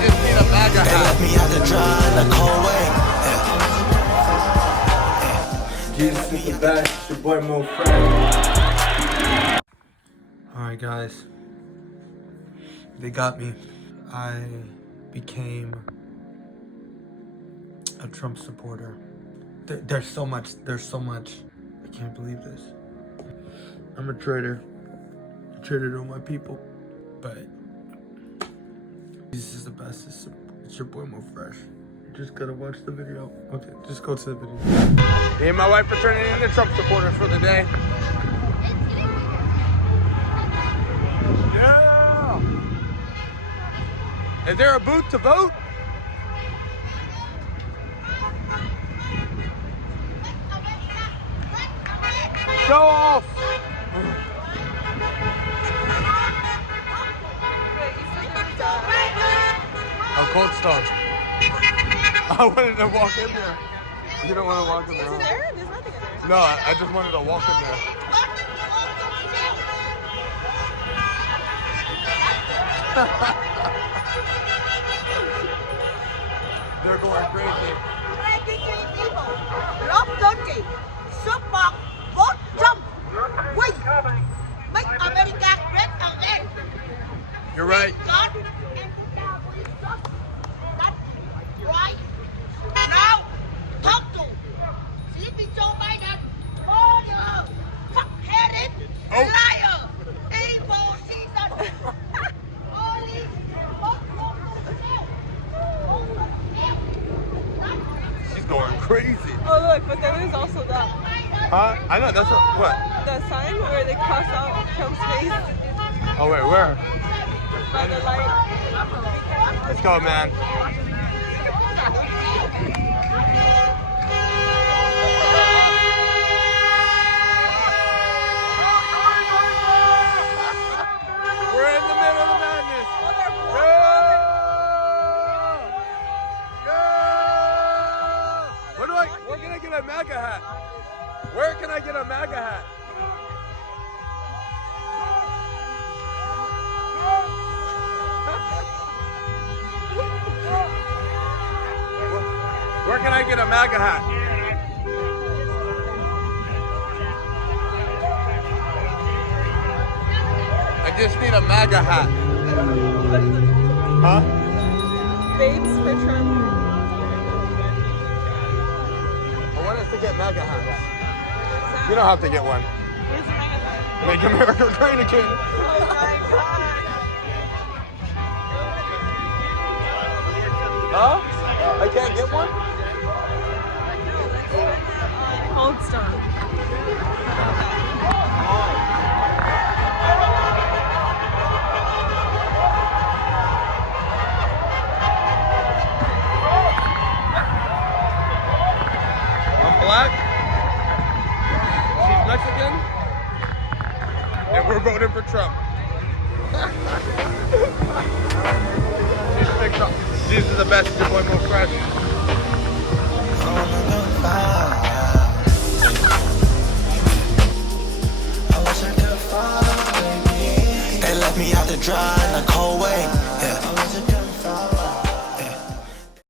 just need a MAGA hat. Let me out the dry the cold way. Jesus is the best. It's your boy Mo Fresh. Alright guys, they got me. I became a Trump supporter. There's so much. I can't believe this. I'm a traitor. A traitor to my people. But Jesus is the best. It's your boy Mo Fresh. You just gotta watch the video. Okay, just go to the video. Me and my wife are turning into Trump supporters for the day. Yeah! Is there a booth to vote? Show off! A Cold Stone. I wanted to walk in there. You don't want to walk in there. Is it there? There's nothing in there. No, I just wanted to walk in there. They're going crazy. You're right. Now, talk to Sleepy Joe Biden. Murderer, fuck-headed, liar, evil season. Only She's going crazy. Oh look, but then there's also that. Huh? I know, that's what? The sign where they cross out Trump's face Oh, wait, where? by the light. Let's go, man. We're in the middle of the madness. Yeah! Yeah! Where can I get a MAGA hat? Where can I get a MAGA hat? Where can I get a MAGA hat? I just need a MAGA hat. Huh? Babes for Trump. I want us to get MAGA hats. You don't have to get one. Where's the mega hat? Make America great again. Oh my god. Huh? I can't get one? Cold Stone. I'm black. She's Mexican. And we're voting for Trump. She's big Trump. Jesus is the best. Your boy Mo Fresh. I wish I could follow, baby. They left me out to dry